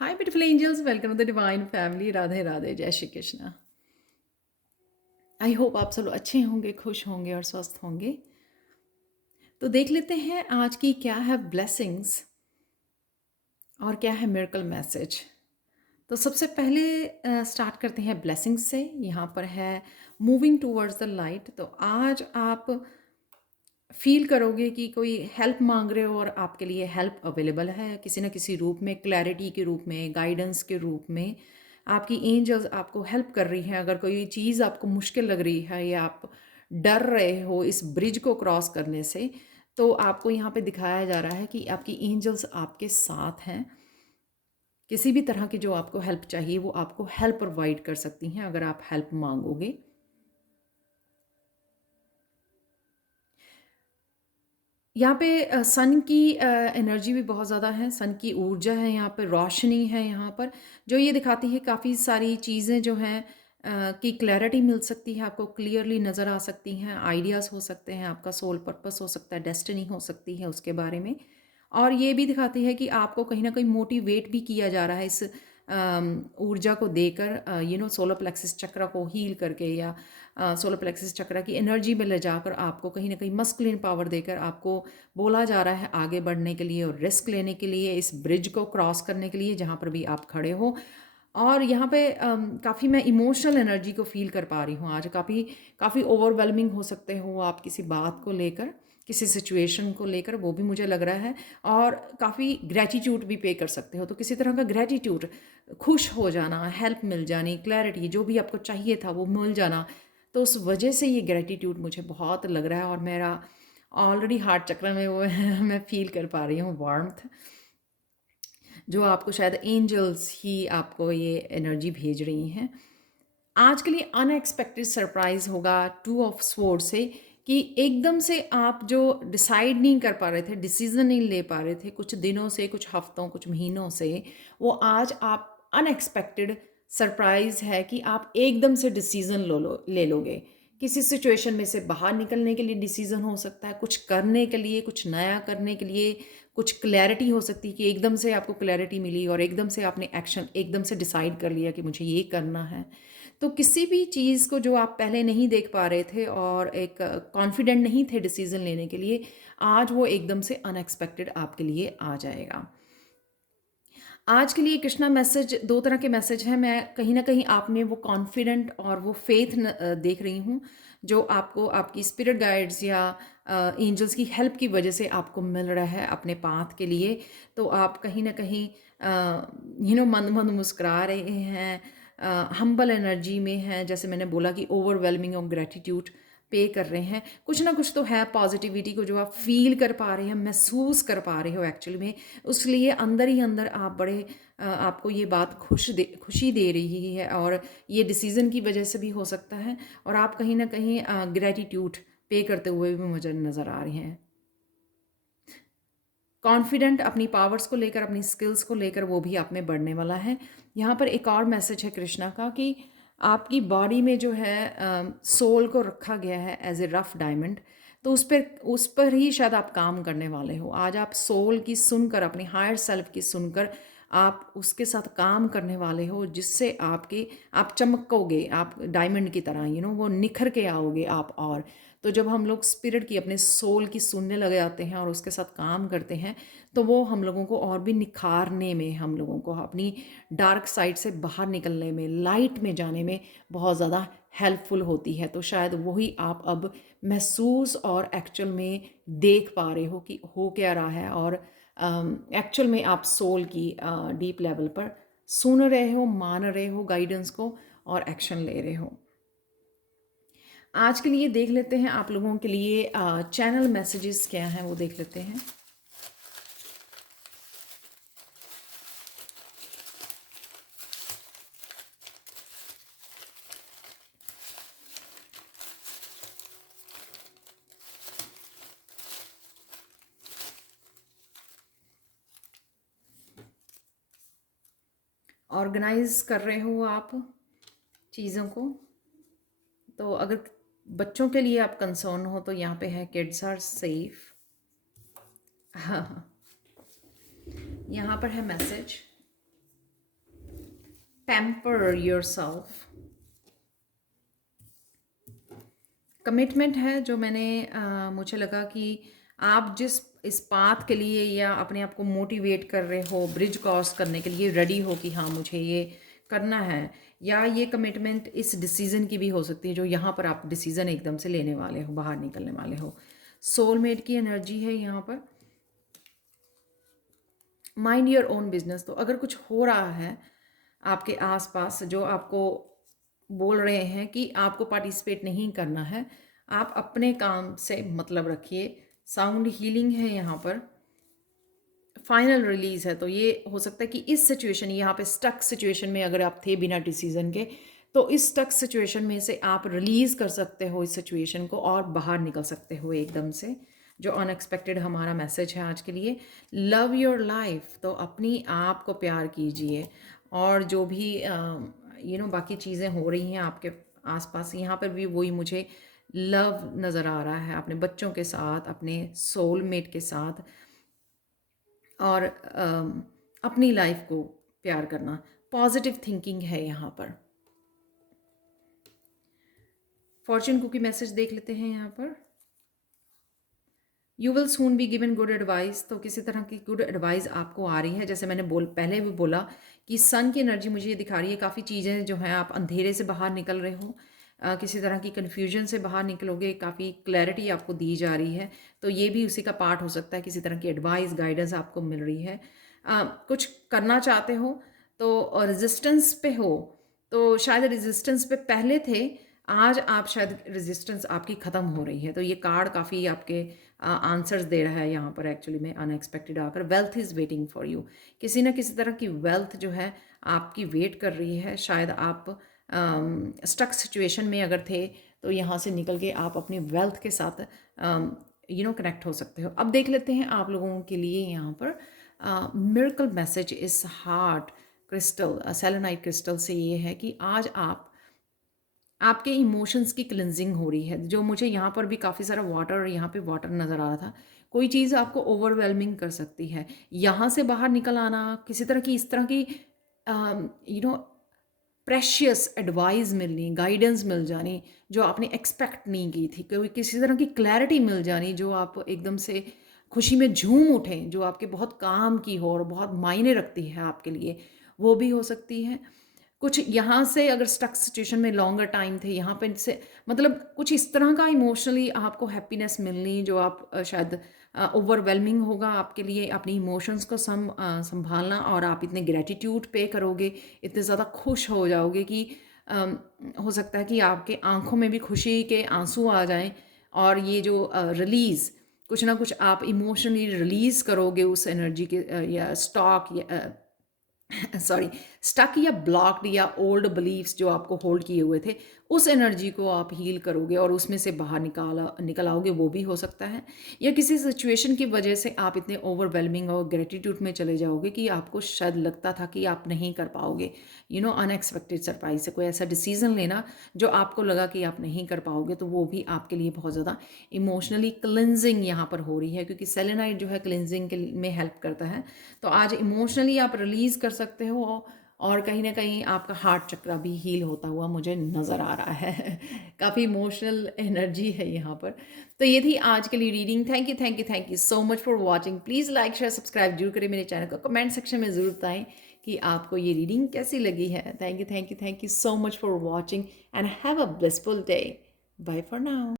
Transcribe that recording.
Hi beautiful angels, welcome to the divine family. Radhe Radhe, जय Shri Krishna. I hope आप सब लोग अच्छे होंगे, खुश होंगे और स्वस्थ होंगे। तो देख लेते हैं आज की क्या है ब्लेसिंग्स और क्या है मिरेकल मैसेज। तो सबसे पहले स्टार्ट करते हैं ब्लेसिंग्स से। यहाँ पर है मूविंग टूवर्ड्स द लाइट। तो आज आप फील करोगे कि कोई हेल्प मांग रहे हो और आपके लिए हेल्प अवेलेबल है किसी न किसी रूप में, क्लैरिटी के रूप में, गाइडेंस के रूप में। आपकी एंजल्स आपको हेल्प कर रही हैं। अगर कोई चीज़ आपको मुश्किल लग रही है या आप डर रहे हो इस ब्रिज को क्रॉस करने से, तो आपको यहाँ पे दिखाया जा रहा है कि आपकी एंजल्स आपके साथ हैं। किसी भी तरह की जो आपको हेल्प चाहिए वो आपको हेल्प प्रोवाइड कर सकती हैं अगर आप हेल्प मांगोगे। यहाँ पे सन की एनर्जी भी बहुत ज़्यादा है, सन की ऊर्जा है, यहाँ पे रोशनी है, यहाँ पर जो ये दिखाती है काफ़ी सारी चीज़ें जो हैं की क्लैरिटी मिल सकती है, आपको क्लियरली नज़र आ सकती हैं, आइडियाज़ हो सकते हैं, आपका सोल पर्पस हो सकता है, डेस्टिनी हो सकती है उसके बारे में। और ये भी दिखाती है कि आपको कहीं ना कहीं मोटिवेट भी किया जा रहा है इस ऊर्जा को देकर, सोलर प्लेक्सिस चक्र को हील करके, या सोलर प्लेक्सिस चक्र की एनर्जी में ले जाकर आपको कहीं ना कहीं मस्कुलिन पावर देकर आपको बोला जा रहा है आगे बढ़ने के लिए और रिस्क लेने के लिए, इस ब्रिज को क्रॉस करने के लिए जहाँ पर भी आप खड़े हो। और यहाँ पे काफ़ी मैं इमोशनल एनर्जी को फील कर पा रही हूँ आज। काफ़ी काफ़ी ओवरवेलमिंग हो सकते हो आप किसी बात को लेकर, किसी सिचुएशन को लेकर, वो भी मुझे लग रहा है। और काफ़ी ग्रैटिट्यूड भी पे कर सकते हो, तो किसी तरह का ग्रैटिट्यूड, खुश हो जाना, हेल्प मिल जानी, क्लैरिटी जो भी आपको चाहिए था वो मिल जाना। तो उस वजह से ये ग्रैटिट्यूड मुझे बहुत लग रहा है और मेरा ऑलरेडी हार्ट चक्र में वो मैं फील कर पा रही हूँ वार्मथ, जो आपको शायद एंजल्स ही आपको ये एनर्जी भेज रही हैं। आज के लिए अनएक्सपेक्टेड सरप्राइज होगा टू ऑफ स्वॉर्ड से, कि एकदम से आप जो डिसाइड नहीं कर पा रहे थे, डिसीजन नहीं ले पा रहे थे कुछ दिनों से, कुछ हफ्तों, कुछ महीनों से, वो आज आप अनएक्सपेक्टेड सरप्राइज है कि आप एकदम से डिसीजन ले लोगे। किसी सिचुएशन में से बाहर निकलने के लिए डिसीजन हो सकता है, कुछ करने के लिए, कुछ नया करने के लिए, कुछ क्लैरिटी हो सकती है कि एकदम से आपको क्लैरिटी मिली और एकदम से आपने एक्शन एकदम से डिसाइड कर लिया कि मुझे ये करना है। तो किसी भी चीज़ को जो आप पहले नहीं देख पा रहे थे और एक कॉन्फिडेंट नहीं थे डिसीजन लेने के लिए, आज वो एकदम से अनएक्सपेक्टेड आपके लिए आ जाएगा। आज के लिए कृष्णा मैसेज, दो तरह के मैसेज हैं। मैं कहीं ना कहीं आपने वो कॉन्फिडेंट और वो फेथ देख रही हूँ जो आपको आपकी स्पिरिट गाइड्स या एंजल्स की हेल्प की वजह से आपको मिल रहा है अपने पाथ के लिए। तो आप कहीं ना कहीं मंद मंद मुस्कुरा रहे हैं, हम्बल एनर्जी में हैं, जैसे मैंने बोला कि ओवरवेलमिंग और ग्रेटिट्यूड पे कर रहे हैं। कुछ ना कुछ तो है पॉजिटिविटी को जो आप फील कर पा रहे हैं, महसूस कर पा रहे हो एक्चुअली में। उसलिए अंदर ही अंदर आप बड़े आपको ये बात खुशी दे रही है, और ये डिसीज़न की वजह से भी हो सकता है। और आप कहीं ना कहीं ग्रेटिट्यूड पे करते हुए भी मुझे नज़र आ रहे हैं। कॉन्फिडेंट अपनी पावर्स को लेकर, अपनी स्किल्स को लेकर, वो भी आप में बढ़ने वाला है। यहाँ पर एक और मैसेज है कृष्णा का कि आपकी बॉडी में जो है सोल को रखा गया है एज ए रफ डायमंड। तो उस पर ही शायद आप काम करने वाले हो। आज आप सोल की सुनकर, अपनी हायर सेल्फ की सुनकर आप उसके साथ काम करने वाले हो, जिससे आप चमकोगे, आप डायमंड की तरह, वो निखर के आओगे आप। और तो जब हम लोग स्पिरिट की, अपने सोल की सुनने लग जाते हैं और उसके साथ काम करते हैं, तो वो हम लोगों को और भी निखारने में, हम लोगों को अपनी डार्क साइड से बाहर निकलने में, लाइट में जाने में बहुत ज़्यादा हेल्पफुल होती है। तो शायद वही आप अब महसूस और एक्चुअल में देख पा रहे हो कि हो क्या रहा है। और एक्चुअल में आप सोल की डीप लेवल पर सुन रहे हो, मान रहे हो गाइडेंस को और एक्शन ले रहे हो। आज के लिए देख लेते हैं आप लोगों के लिए चैनल मैसेजेस क्या हैं, वो देख लेते हैं। ऑर्गेनाइज कर रहे हो आप चीज़ों को। तो अगर बच्चों के लिए आप कंसर्न हो तो यहाँ पे है किड्स आर सेफ। हाँ हाँ, यहाँ पर है मैसेज पैम्पर योरसेल्फ। कमिटमेंट है जो मैंने मुझे लगा कि आप जिस इस पाथ के लिए या अपने आप को मोटिवेट कर रहे हो, ब्रिज क्रॉस करने के लिए रेडी हो कि हाँ मुझे ये करना है, या ये कमिटमेंट इस डिसीज़न की भी हो सकती है जो यहाँ पर आप डिसीज़न एकदम से लेने वाले हो, बाहर निकलने वाले हो। सोलमेट की एनर्जी है यहाँ पर। Mind your own business. तो अगर कुछ हो रहा है आपके आसपास जो आपको बोल रहे हैं कि आपको पार्टिसिपेट नहीं करना है, आप अपने काम से मतलब रखिए। साउंड हीलिंग है यहाँ पर। फाइनल रिलीज है, तो ये हो सकता है कि इस सिचुएशन, यहाँ पे स्टक सिचुएशन में अगर आप थे बिना डिसीजन के, तो इस स्टक सिचुएशन में से आप रिलीज कर सकते हो इस सिचुएशन को और बाहर निकल सकते हो एकदम से। जो अनएक्सपेक्टेड हमारा मैसेज है आज के लिए, लव योर लाइफ। तो अपनी आप को प्यार कीजिए, और जो भी बाकी चीज़ें हो रही हैं आपके आसपास, यहाँ पर भी वही मुझे लव नज़र आ रहा है अपने बच्चों के साथ, अपने सोलमेट के साथ, और अपनी लाइफ को प्यार करना। पॉजिटिव थिंकिंग है यहाँ पर। फॉर्चून कुकी मैसेज देख लेते हैं यहाँ पर। You will soon be given good advice. तो किसी तरह की गुड एडवाइस आपको आ रही है। जैसे मैंने पहले भी बोला कि सन की एनर्जी मुझे ये दिखा रही है, काफ़ी चीज़ें जो हैं आप अंधेरे से बाहर निकल रहे हो, किसी तरह की कन्फ्यूजन से बाहर निकलोगे, काफ़ी क्लैरिटी आपको दी जा रही है। तो ये भी उसी का पार्ट हो सकता है, किसी तरह की एडवाइस गाइडेंस आपको मिल रही है। कुछ करना चाहते हो तो रेजिस्टेंस पे हो, तो शायद रेजिस्टेंस पे पहले थे, आज आप शायद रेजिस्टेंस आपकी ख़त्म हो रही है। तो ये कार्ड काफ़ी आपके आंसर्स दे रहा है यहाँ पर एक्चुअली में अनएक्सपेक्टेड आकर। Wealth is waiting for you. किसी ना किसी तरह की वेल्थ जो है आपकी वेट कर रही है। शायद आप स्टक सिचुएशन में अगर थे, तो यहाँ से निकल के आप अपनी वेल्थ के साथ कनेक्ट हो सकते हो। अब देख लेते हैं आप लोगों के लिए यहाँ पर मिरेकल मैसेज इस हार्ट क्रिस्टल, सेलेनाइट क्रिस्टल से ये है कि आज आपके इमोशंस की क्लिनजिंग हो रही है। जो मुझे यहाँ पर भी काफ़ी सारा वाटर, और यहाँ पे वाटर नज़र आ रहा था। कोई चीज़ आपको ओवरवेलमिंग कर सकती है, यहाँ से बाहर निकल आना, किसी तरह की इस तरह की प्रेशियस एडवाइस मिलनी, गाइडेंस मिल जानी जो आपने एक्सपेक्ट नहीं की थी, कोई किसी तरह की क्लैरिटी मिल जानी जो आप एकदम से खुशी में झूम उठें, जो आपके बहुत काम की हो और बहुत मायने रखती है आपके लिए, वो भी हो सकती है। कुछ यहाँ से अगर स्टक सिचुएशन में लॉन्गर टाइम थे, यहाँ पे से मतलब कुछ इस तरह का इमोशनली आपको हैप्पीनेस मिलनी जो आप शायद ओवरवेलमिंग होगा आपके लिए, अपनी इमोशंस को संभालना, और आप इतने ग्रेटिट्यूड पे करोगे, इतने ज़्यादा खुश हो जाओगे कि हो सकता है कि आपके आंखों में भी खुशी के आंसू आ जाएं, और ये जो रिलीज़, कुछ ना कुछ आप इमोशनली रिलीज़ करोगे उस एनर्जी के या स्टॉक या सॉरी स्टक या ब्लॉक्ड या ओल्ड बिलीव्स जो आपको होल्ड किए हुए थे, उस एनर्जी को आप हील करोगे और उसमें से बाहर निकल आओगे, वो भी हो सकता है। या किसी सिचुएशन की वजह से आप इतने ओवरवेलमिंग और ग्रेटिट्यूड में चले जाओगे कि आपको शायद लगता था कि आप नहीं कर पाओगे। अनएक्सपेक्टेड सरप्राइज से कोई ऐसा डिसीजन लेना जो आपको लगा कि आप नहीं कर पाओगे, तो वो भी आपके लिए बहुत ज़्यादा इमोशनली क्लिनजिंग यहाँ पर हो रही है, क्योंकि सेलेनाइट जो है क्लिनजिंग के में हेल्प करता है। तो आज इमोशनली आप रिलीज़ कर सकते हो, और कहीं ना कहीं आपका हार्ट चक्रा भी हील होता हुआ मुझे नज़र आ रहा है। काफ़ी इमोशनल एनर्जी है यहाँ पर। तो ये थी आज के लिए reading. Thank you so much for watching. Please like share subscribe जरूर करें मेरे चैनल को। कमेंट सेक्शन में ज़रूर बताएं कि आपको ये रीडिंग कैसी लगी है। Thank you so much for watching and have a blissful day. Bye for now.